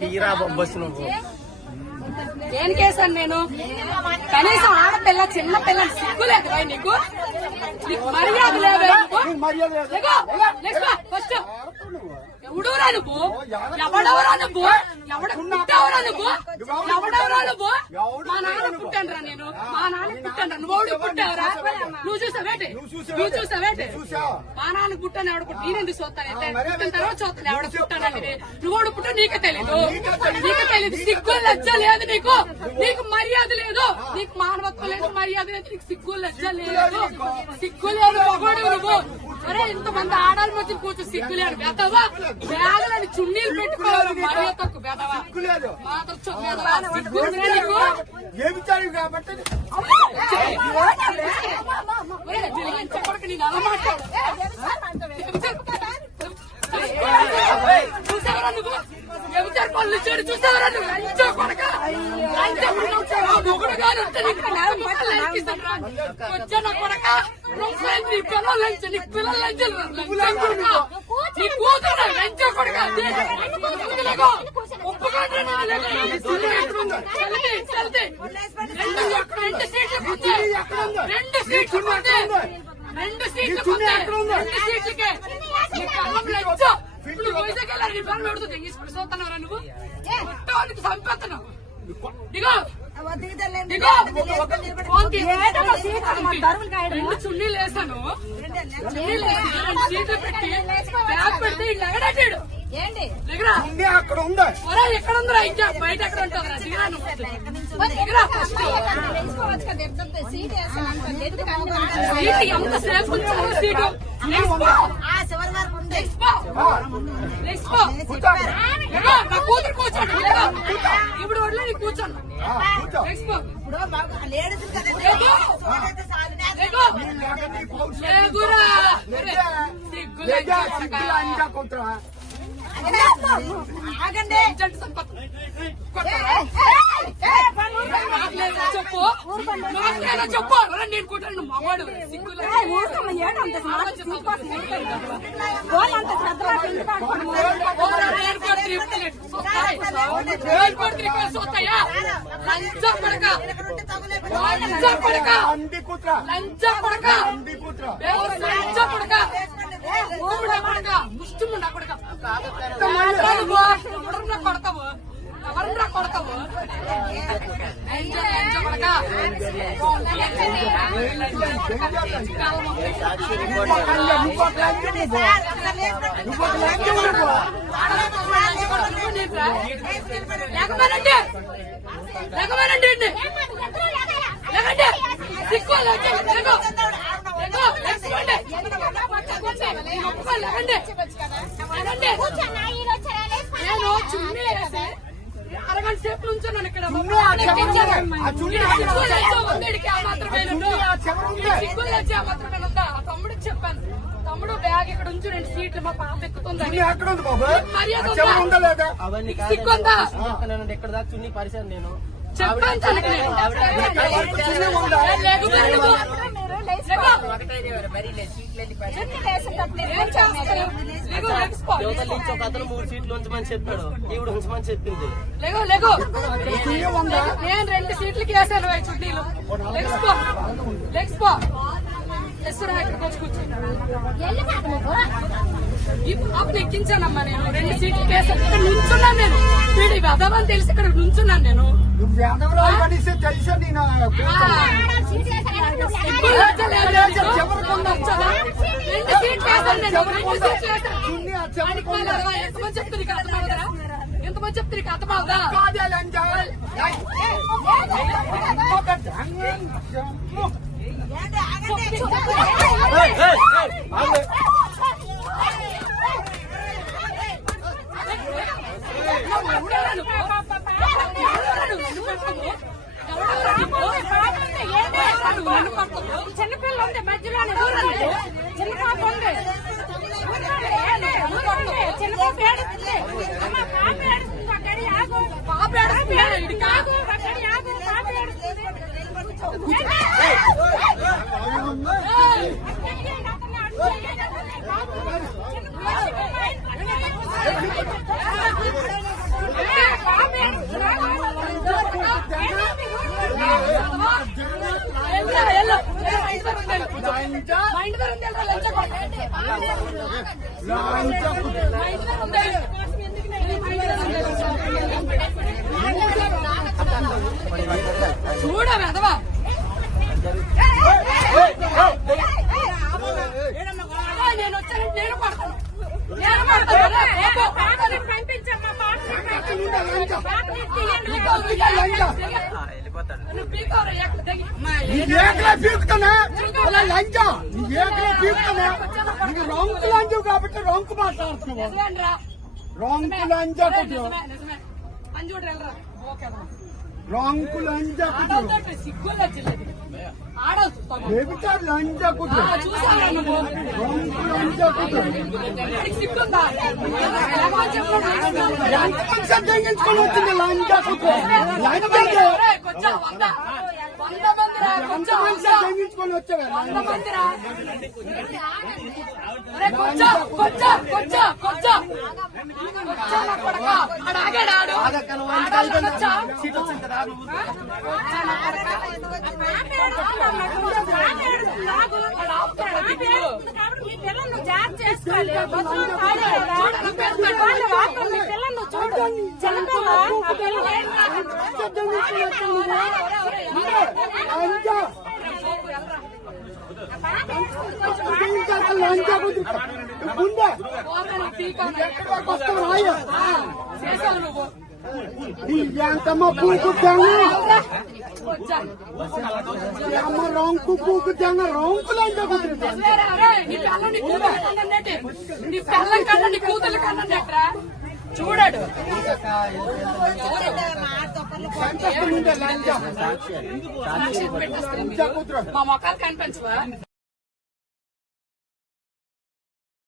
తీరా బొబ్బస్ నువ్వు ఏం కేసాను నేను? కనీసం ఆడపిల్ల చిన్న పిల్ల సిగ్గులేదు నీకు? మర్యాద లేదా? ఫస్ట్ ఎవడురా నువ్వు? ఎవడెవరా నువ్వు? ఎవడ పుట్టావరా నువ్వు? ఎవడెవరా నువ్వు? మా నాన్న పుట్టాను రా నేను. మా నాన్న పుట్టాను. నువ్వు పుట్టావరా? నువ్వు చూసావేంటి? నువ్వు చూసావేంటి? మా నాన్న పుట్టాను. ఎవడ పుట్టి నేనెందుకు చూస్తానైతే? పుట్టిన తర్వాత చూస్తాను ఎవడ పుట్టానండి. నువ్వు పుట్టా నీకే తెలీదు. నీకే తెలీదు. సిగ్గు లజ్జ లేదు నీకు. నీకు మర్యాద లేదు. నీకు మానవత్వం లేదు, మర్యాద లేదు. నీకు సిగ్గు లజ్జ లేదు. సిగ్గు లేదు మగోడు నువ్వు. అరే ఇంతమంది ఆడాలి మధ్య కూర్చో సిగ్గు లేదు. బెదవా బ్యాగులని చున్నీలు పెట్టుకోవాలి. మర్యాద తక్కువ బెదవా సిగ్గు నీకు. చెప్పడానికి నేను అలా మాట్లాడు. చూసావరా నువ్వు? ఎవరు పనులు చేయడు చూసావరా నువ్వు? లంచో కొడక మొగుడు గారు వచ్చా నా కొడక నీ పిల్లలు లంచ నీ పిల్లలు లంచాలు నీ కూతురు లంచో కొడక రెండు సీట్లకే ఇప్పుడు వైజాగ్ వెళ్ళారు. నీ పనులు పెడుతుంది ఇప్పుడు చూస్తున్నారా నువ్వు? చంపేస్తున్నావు. దిగో రెండు చున్నీలు వేసాను. సీట్లు పెట్టి బ్యాగ్ పెట్టి ఎగడాడు. అక్కడ ఉందా? ఎక్కడ ఉందిరా? ఇంకా బయట ఎక్కడ ఉంటుందిరా? దిగరా ఫస్ట్. ఎంతసేపు ఉంచారు సీటు? నా కూతురు కూర్చోండి. ఇప్పుడు వడ్లే నీ కూర్చోండి. చెప్పు చెప్పు నేను కూర్చోండి. మగవాడు చూస్తాయా? లంచ పడక లంచ పడక లంచ పడక లంచ పడక పడక ముష్టిముండా పడక ఎవరన్నా కొడతావు? ఎవరన్నా కొడతావు? లేకపోయినండి నేను చున్నీ వేసి అరగంట సేపు నుంచున్నాను ఇక్కడ. తమ్ముడికి చెప్పాను, తమ్ముడు బ్యాగ్ ఇక్కడ ఉంచు, 2 సీట్లు మా పాప ఎక్కుతుంది. సిగ్గుందా? ఎక్కడ దాకా చున్నీ పరిచయం నేను చెప్పాను. ఒక అతను 3 సీట్లు ఉంచమని చెప్పాడు, ఈవిడ ఉంచమని చెప్పింది. నేను 2 సీట్లకి వేసాను చుట్టీలు. ఇక్కడికి వచ్చి కూర్చొని ఈ పాపను ఎక్కించానమ్మా. నేను 2 సీట్లకి వేసాను. ఇక్కడ నుంచున్నాను నేను. వీడి వెదవని తెలిసి ఇక్కడ నుంచున్నాను నేను. తెలుసా నేను 2 సీట్లు వేసాను నేను. 2 సీట్లు ఎంతమంది చెప్తే నీకు అర్థమవుతారా? ఎంతమంది చెప్తే నీకు అర్థమవుదా? చిన్నపిల్ల ఉంది మధ్యలో, చిన్న పాప ఉంది, చిన్న పాప ఏడుస్తుంది. పాప ఏడుస్తుంది. పాప ఏడుస్తుంది. మా ఇంటి దగ్గర ఉంది వెళ్ళరా, లంచ కొడుకు. మా ఇంటి దగ్గర ఉంది. చూడ వెదవా నేను వచ్చాను, నేను పడతాను, నేను పడతాను. ఏకలా పీకుతానా లంచా ఏకలా పీకుతానా నీకు రొంకు లంచు కాబట్టి రొంకు మాట్లాడుతున్నావు రొంకు లంచా కొట్టు రొంకు లంచా కొట్టు సిగ్గులు వచ్చిలేదు ఆడవుతు ఏమిటా లంచా కొట్టు చూసాను నువ్వు రొంకు లంచా కొట్టు సిగ్గుందా ఎంతమంది సంతరించుకొని వచ్చింది లంచా కొట్టు లంచా కొంచెం 100 మందిరా కొంచెం ఎంతమంది సంతరించుకొని వచ్చావా 100 మందిరా కొంచెం కొంచెం కొంచెం కొంచెం ఆగాడు లంచా కొట్టు గుండె చేసావు నువ్వు ఎంతమ్మ పూకు అమ్మ రొంకు పూకు రొంకు లంచా కొట్టు నీ పిల్లం కన్నా నీ కూతురు కన్నా చూడాడు లంచా మా మొక్కలు కనిపించవా